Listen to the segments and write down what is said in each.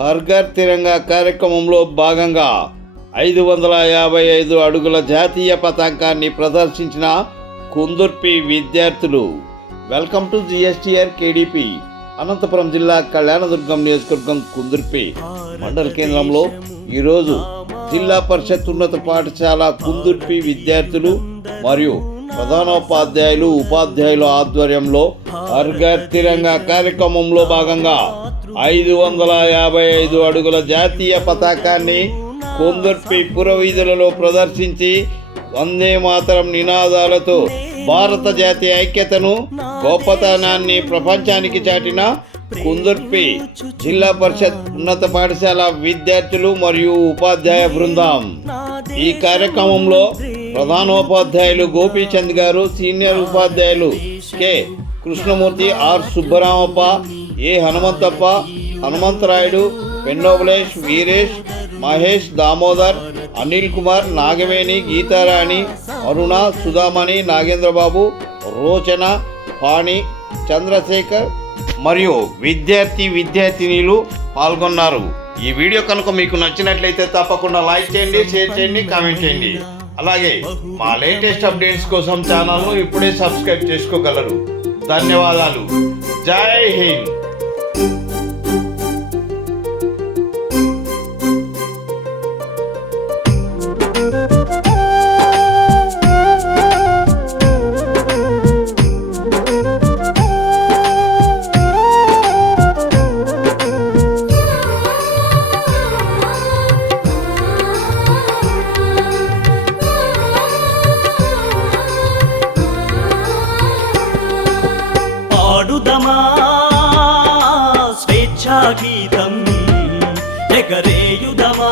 హర్ఘర్ తిరంగా కార్యక్రమంలో భాగంగా ఐదు వందల యాభై ఐదు అడుగుల జాతీయ పతాకాన్ని ప్రదర్శించిన కుందుర్పి విద్యార్థులు. Welcome to GSTR KDP Anantapur జిల్లా కళ్యాణదుర్గం నియోజకవర్గం కుందుర్పి మండల కేంద్రంలో ఈరోజు జిల్లా పరిషత్ ఉన్నత పాఠశాల కుందుర్పి విద్యార్థులు మరియు ప్రధానోపాధ్యాయులు ఉపాధ్యాయుల ఆధ్వర్యంలో హర్ఘర్ తిరంగా కార్యక్రమంలో భాగంగా ఐదు వందల యాభై ఐదు అడుగుల జాతీయ పతాకాన్ని కొందర్పి పురవీధులలో ప్రదర్శించి వందే మాతరం నినాదాలతో భారత జాతీయ ఐక్యతను గొప్పతనాన్ని ప్రపంచానికి చాటిన కుందుర్పి జిల్లా పరిషత్ ఉన్నత పాఠశాల విద్యార్థులు మరియు ఉపాధ్యాయ బృందం. ఈ కార్యక్రమంలో ప్రధానోపాధ్యాయులు గోపీచంద్ గారు సీనియర్ ఉపాధ్యాయులు K. Krishnamurthy R. Subbaramappa A. Hanumanthappa Hanumantharayudu Pennobulesh Veeresh Mahesh Damodar Anil Kumar Nagaveni Geetharani Aruna Sudhamani Nagendrababu Rochana Pani Chandrashekar మరియు విద్యార్థి విద్యార్థినిలు పాల్గొన్నారు. ఈ వీడియో కనుక మీకు నచ్చినట్లయితే తప్పకుండా లైక్ చేయండి షేర్ చేయండి కామెంట్ చేయండి. అలాగే మా లేటెస్ట్ అప్డేట్స్ కోసం ఛానల్ను ఇప్పుడే సబ్స్క్రైబ్ చేసుకోగలరు. ధన్యవాదాలు. జై హింద్. గీతమా స్వేచ్ఛా గీతం ఎగరేయుదమా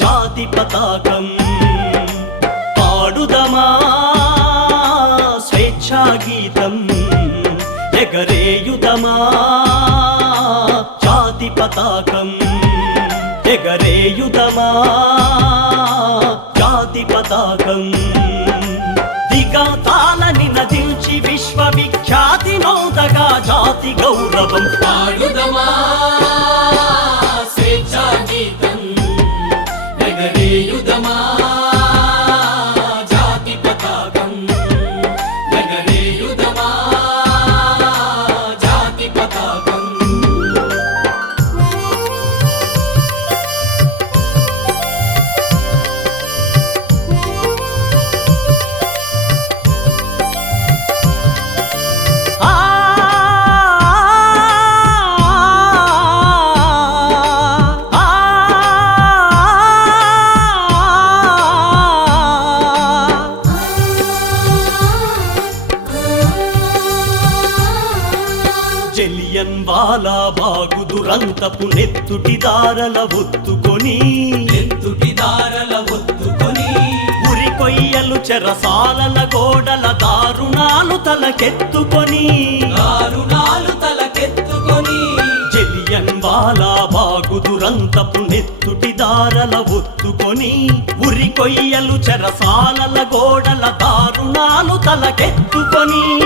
జాతి పతాకం పాడుదమా? స్వేచ్ఛా గీతం ఎగరేయుదమా జాతి పతాకం ఎగరేయుదమా జాతి పతాకం జాతి గౌరవం. పాడుదమా వాలా బాగు దురంతపు నెత్తుటి దారల ఒత్తుకొని. ఎత్తుటి దారల ఒత్తుకొని. ఉరి కొయ్యలు చెరసాలల గోడల దారుణాలు తలకెత్తుకొని. దారుణాలు తలకెత్తుకొని. జలియన్ వాలా బాగు దురంతపు నెత్తుటి దారల ఒత్తుకొని. ఉరి కొయ్యలు చెరసాలల గోడల దారుణాలు తలకెత్తుకొని.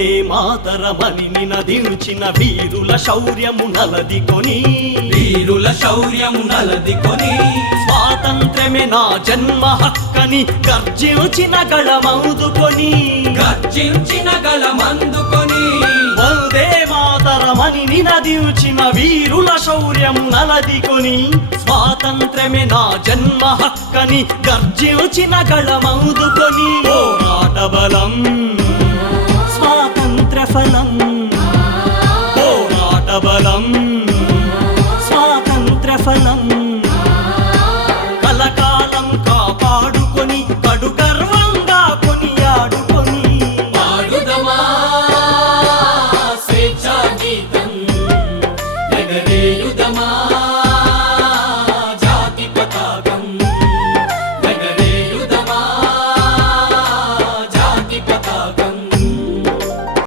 వందే మాతరమని నినదించిన వీరుల శౌర్యము నలదికొని. వీరుల శౌర్యము నలదికొని. స్వాతంత్ర్యమే నా జన్మ హక్కని గర్జించిన గళమౌదుకొని. గర్జించిన గలమందుకొని వందే మాతరమని నినదించిన వీరుల శౌర్యము నలదికొని. స్వాతంత్ర్యమే నా జన్మ హక్కని గర్జించిన గళమౌదుకొని. పోరాట బలం falang